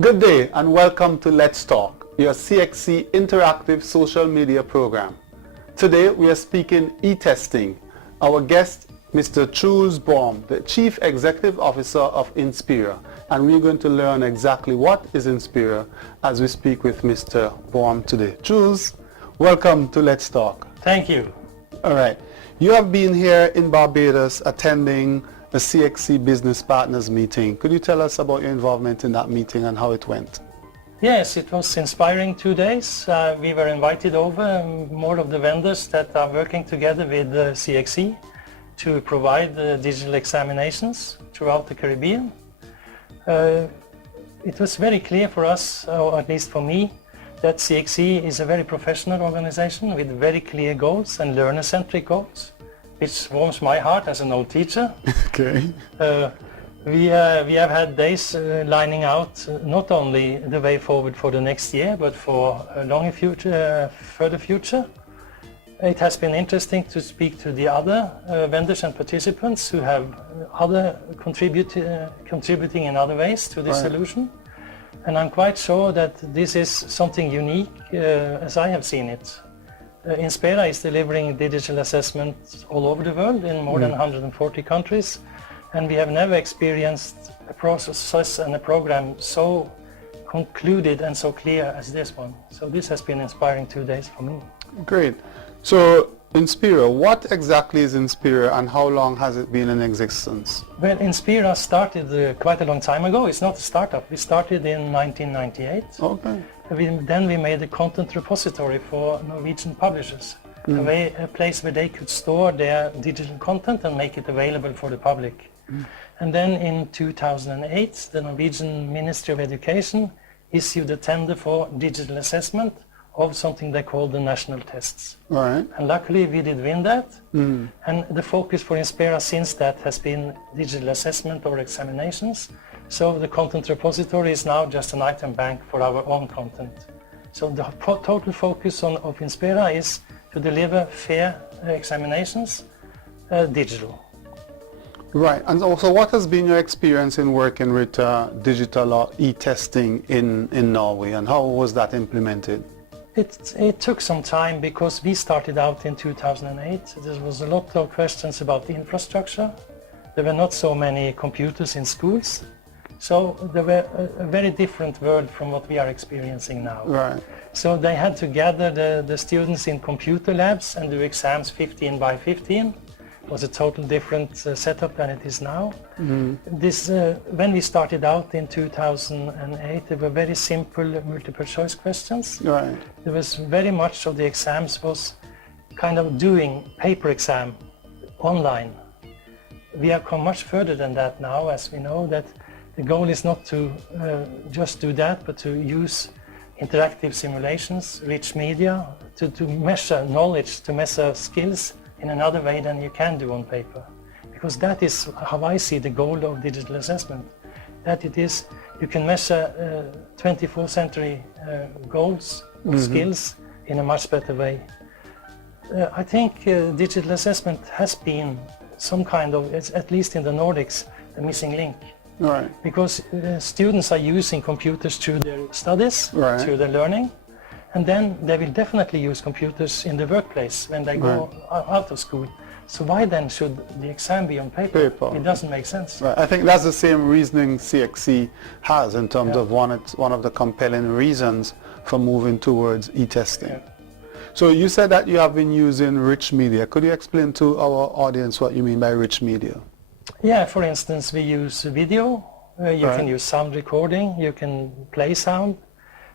Good day and welcome to Let's Talk, your CXC interactive social media program. Today we are speaking e-testing. Our guest, Mr. Truls Bohm, the Chief Executive Officer of Inspera, and we're going to learn exactly what is Inspera as we speak with Mr. Bohm today. Truls, welcome to Let's Talk. Thank you. All right. You have been here in Barbados attending the CXC Business Partners meeting. Could you tell us about your involvement in that meeting and how it went? Yes, it was inspiring 2 days. We were invited over, more of the vendors that are working together with CXC to provide digital examinations throughout the Caribbean. It was very clear for us, or at least for me, that CXC is a very professional organization with very clear goals and learner-centric goals, which warms my heart as an old teacher. Okay. We have had days lining out not only the way forward for the next year, but for a longer future, further future. It has been interesting to speak to the other vendors and participants who have other contributing in other ways to this solution. And I'm quite sure that this is something unique as I have seen it. Inspera is delivering digital assessments all over the world in more than 140 countries, and we have never experienced a process and a program so concluded and so clear as this one. So this has been inspiring 2 days for me. Great. So Inspera, what exactly is Inspera and how long has it been in existence? Well, Inspera started quite a long time ago. It's not a startup. We started in 1998. Okay. Then we made a content repository for Norwegian publishers, a place where they could store their digital content and make it available for the public. And then in 2008, the Norwegian Ministry of Education issued a tender for digital assessment of something they call the national tests. Right. And luckily we did win that. And the focus for Inspera since that has been digital assessment or examinations. So the content repository is now just an item bank for our own content. So the total focus of Inspera is to deliver fair examinations digital. Right, and also what has been your experience in working with digital or e-testing in Norway, and how was that implemented? It took some time because we started out in 2008. There was a lot of questions about the infrastructure. There were not so many computers in schools. So there were a very different world from what we are experiencing now. Right. So they had to gather the students in computer labs and do exams 15 by 15. It was a total different setup than it is now. When we started out in 2008, there were very simple multiple choice questions. Right. There was very much of the exams was kind of doing paper exam online. We have come much further than that now, as we know that the goal is not to just do that, but to use interactive simulations, rich media, to measure knowledge, to measure skills in another way than you can do on paper. Because that is how I see the goal of digital assessment. That it is, you can measure 24th century goals, skills in a much better way. I think digital assessment has been some kind of, at least in the Nordics, a missing link. Right. Because students are using computers through their studies, through their learning, and then they will definitely use computers in the workplace when they go out of school. So why then should the exam be on paper? It doesn't make sense. Right. I think that's the same reasoning CXC has in terms of one of the compelling reasons for moving towards e-testing. Yeah. So you said that you have been using rich media. Could you explain to our audience what you mean by rich media? Yeah, for instance, we use video, you can use sound recording, you can play sound,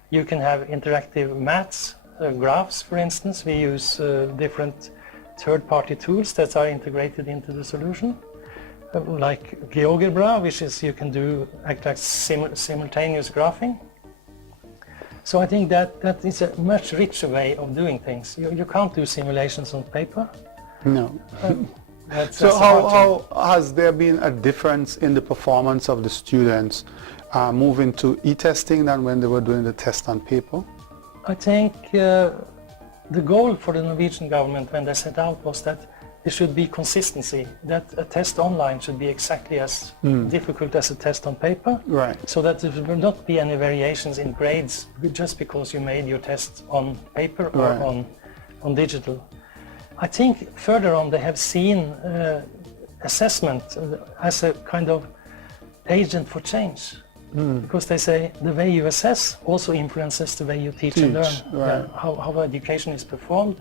you can have interactive maths, graphs, for instance. We use different third-party tools that are integrated into the solution, like GeoGebra, which is you can do simultaneous graphing. So I think that is a much richer way of doing things. You can't do simulations on paper. No. So how has there been a difference in the performance of the students moving to e-testing than when they were doing the test on paper? I think the goal for the Norwegian government when they set out was that there should be consistency, that a test online should be exactly as difficult as a test on paper, Right. so that there will not be any variations in grades just because you made your test on paper or Right. on digital. I think further on they have seen assessment as a kind of agent for change, because they say the way you assess also influences the way you teach and learn, right. how education is performed.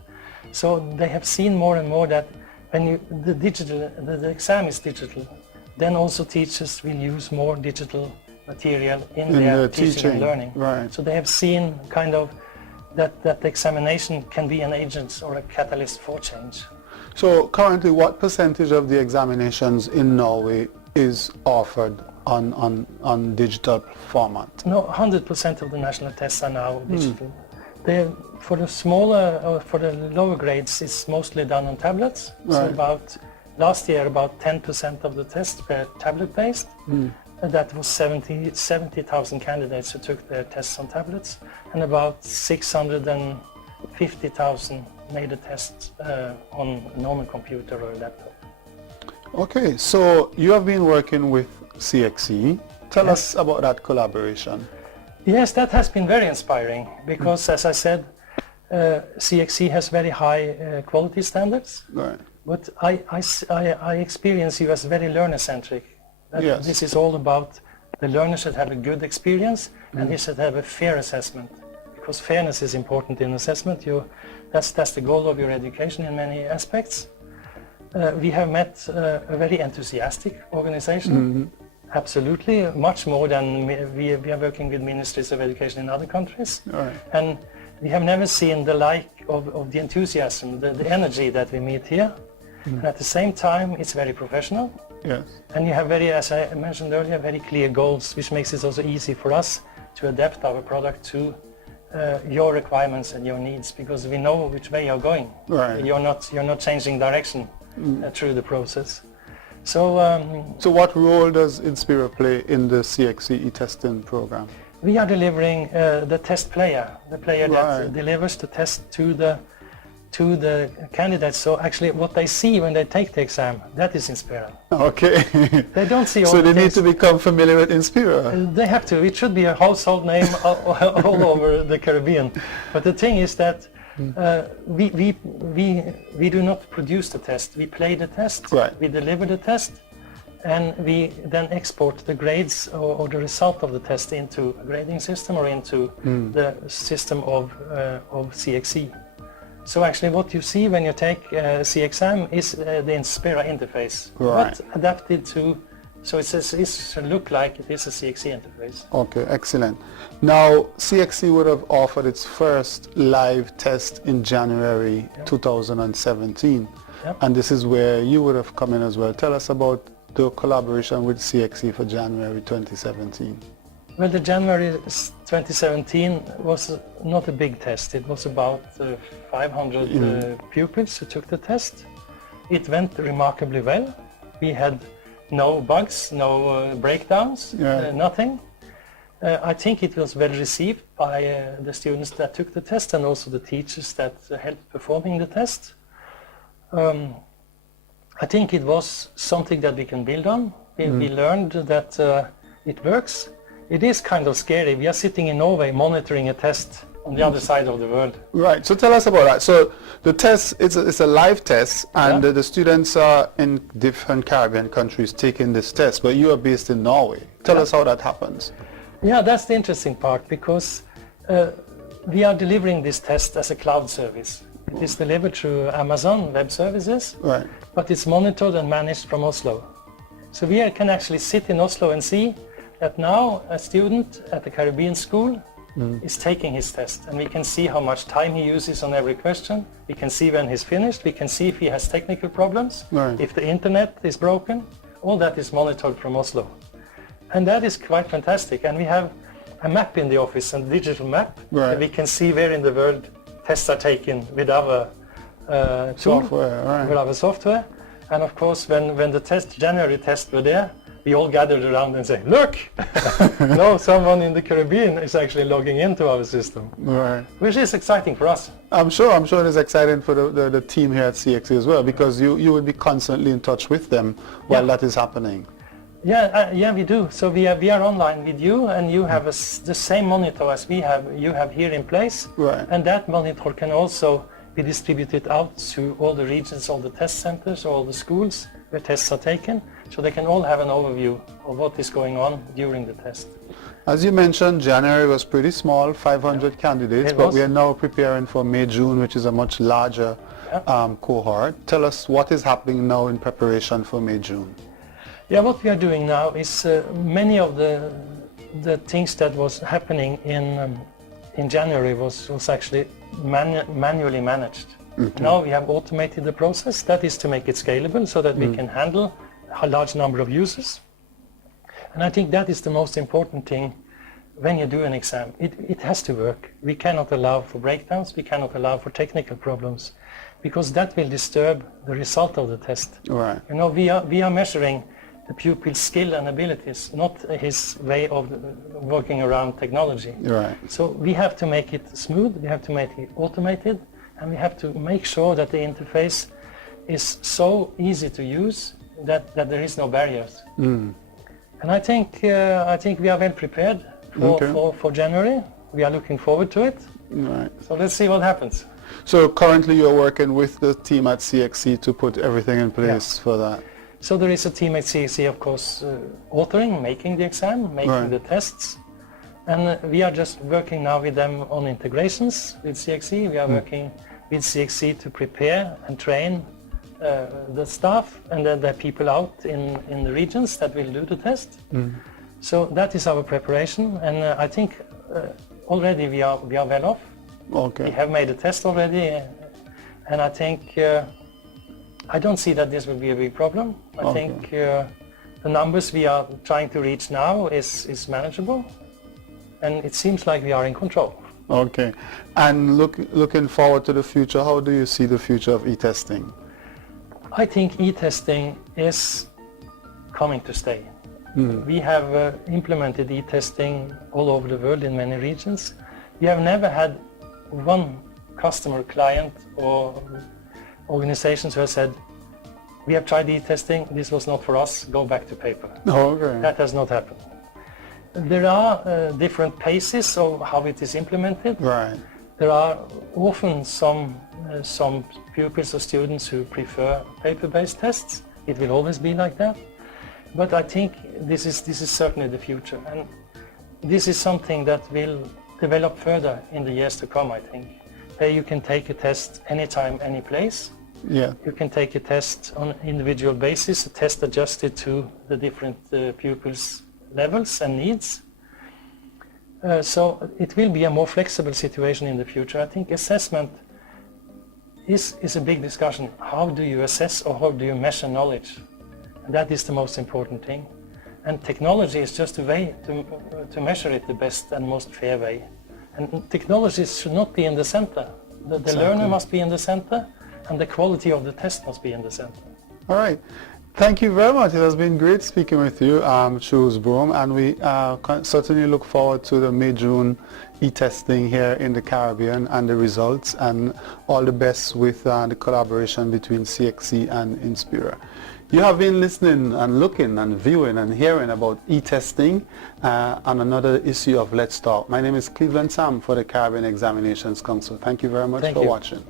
So they have seen more and more that when the exam is digital, then also teachers will use more digital material in their teaching and learning. Right. So they have seen kind of that the examination can be an agent or a catalyst for change. So currently, what percentage of the examinations in Norway is offered on digital format? No, 100% of the national tests are now digital. For the smaller or for the lower grades, it's mostly done on tablets. Right. So last year, about 10% of the tests were tablet-based. That was 70,000 candidates who took their tests on tablets, and about 650,000 made a test on a normal computer or a laptop. Okay, so you have been working with CXC. Tell us about that collaboration. Yes, that has been very inspiring because, as I said, CXC has very high quality standards. Right. But I experience you as very learner-centric. Yes. This is all about the learner should have a good experience and he should have a fair assessment, because fairness is important in assessment. That's the goal of your education in many aspects. We have met a very enthusiastic organization. Absolutely, much more than we are working with ministries of education in other countries. Right. And we have never seen the like of the enthusiasm, the energy that we meet here. And at the same time, it's very professional. Yes. And you have very, as I mentioned earlier, very clear goals, which makes it also easy for us to adapt our product to your requirements and your needs, because we know which way you're going. Right. You're not changing direction through the process. So what role does Inspera play in the CXC e-testing program? we are delivering the test player, the player that delivers the test to the candidates. So actually what they see when they take the exam, that is Inspera. Okay. They don't see all So the they need things. to become familiar with Inspera. They have to. It should be a household name all over the Caribbean. But the thing is that we do not produce the test. We play the test. Right. We deliver the test, and we then export the grades or the result of the test into a grading system or into the system of CXC. So actually what you see when you take CXM is the Inspera interface, Right. but adapted to, so it should look like it is a CXC interface. Okay, excellent. Now, CXC would have offered its first live test in January 2017. Yep. And this is where you would have come in as well. Tell us about the collaboration with CXC for January 2017. Well, the January 2017 was not a big test. It was about 500 pupils who took the test. It went remarkably well. We had no bugs, no breakdowns, nothing. I think it was well received by the students that took the test and also the teachers that helped performing the test. I think it was something that we can build on. We learned that it works. It is kind of scary. We are sitting in Norway monitoring a test on the other side of the world. Right, so tell us about that. So the test, it's a live test, and the students are in different Caribbean countries taking this test, but you are based in Norway. Tell us how that happens. Yeah, that's the interesting part, because we are delivering this test as a cloud service. It is delivered through Amazon Web Services, Right. but it's monitored and managed from Oslo. So we can actually sit in Oslo and see that now a student at the Caribbean school is taking his test, and we can see how much time he uses on every question. We can see when he's finished. We can see if he has technical problems, if the internet is broken. All that is monitored from Oslo. And that is quite fantastic. And we have a map in the office, a digital map, Right. and we can see where in the world tests are taken with our Software, right. with our software. And of course, when the January tests were there, we all gathered around and say, look, no, someone in the Caribbean is actually logging into our system, Right. which is exciting for us. I'm sure it is exciting for the team here at CXC as well, because you would be constantly in touch with them while that is happening. Yeah, we do. So we are online with you, and you have the same monitor as you have here in place. Right. And that monitor can also be distributed out to all the regions, all the test centers, all the schools where tests are taken, so they can all have an overview of what is going on during the test. As you mentioned, January was pretty small, 500 candidates, but we are now preparing for May, June, which is a much larger cohort. Tell us what is happening now in preparation for May, June. Yeah, what we are doing now is many of the things that was happening in January was actually manually managed. Mm-hmm. Now we have automated the process. That is to make it scalable so that we can handle a large number of users. And I think that is the most important thing when you do an exam. It has to work. We cannot allow for breakdowns. We cannot allow for technical problems, because that will disturb the result of the test. Right. You know, we are measuring the pupil's skill and abilities, not his way of working around technology. Right. So we have to make it smooth, we have to make it automated, and we have to make sure that the interface is so easy to use that there is no barriers. Mm. And I think we are well prepared for January. We are looking forward to it. Right. So let's see what happens. So currently you're working with the team at CXC to put everything in place for that. So there is a team at CXC, of course, authoring, making the exam, making the tests. And we are just working now with them on integrations with CXC. We are working with CXC to prepare and train the staff and then the people out in the regions that will do the test. So that is our preparation, and I think already we are well off. Okay. We have made a test already, and I think I don't see that this will be a big problem. I think the numbers we are trying to reach now is manageable, and it seems like we are in control. Okay. And looking forward to the future, how do you see the future of e-testing? I think e-testing is coming to stay. We have implemented e-testing all over the world in many regions. We have never had one customer, client, or organizations who have said, we have tried e-testing, this was not for us, go back to paper. Okay. That has not happened. There are different paces of how it is implemented. Right. There are often some pupils or students who prefer paper-based tests. It will always be like that. But I think this is certainly the future, and this is something that will develop further in the years to come, I think. Where you can take a test anytime, any place. Yeah. You can take a test on an individual basis, a test adjusted to the different pupils' levels and needs. So it will be a more flexible situation in the future. I think assessment is a big discussion. How do you assess or how do you measure knowledge? And that is the most important thing. And technology is just a way to measure it the best and most fair way. And technology should not be in the center. The learner must be in the center, and the quality of the test must be in the center. All right. Thank you very much. It has been great speaking with you, Truls Bohm, and we certainly look forward to the May-June e-testing here in the Caribbean and the results, and all the best with the collaboration between CXC and Inspera. You have been listening and looking and viewing and hearing about e-testing on another issue of Let's Talk. My name is Cleveland Sam for the Caribbean Examinations Council. Thank you very much for watching.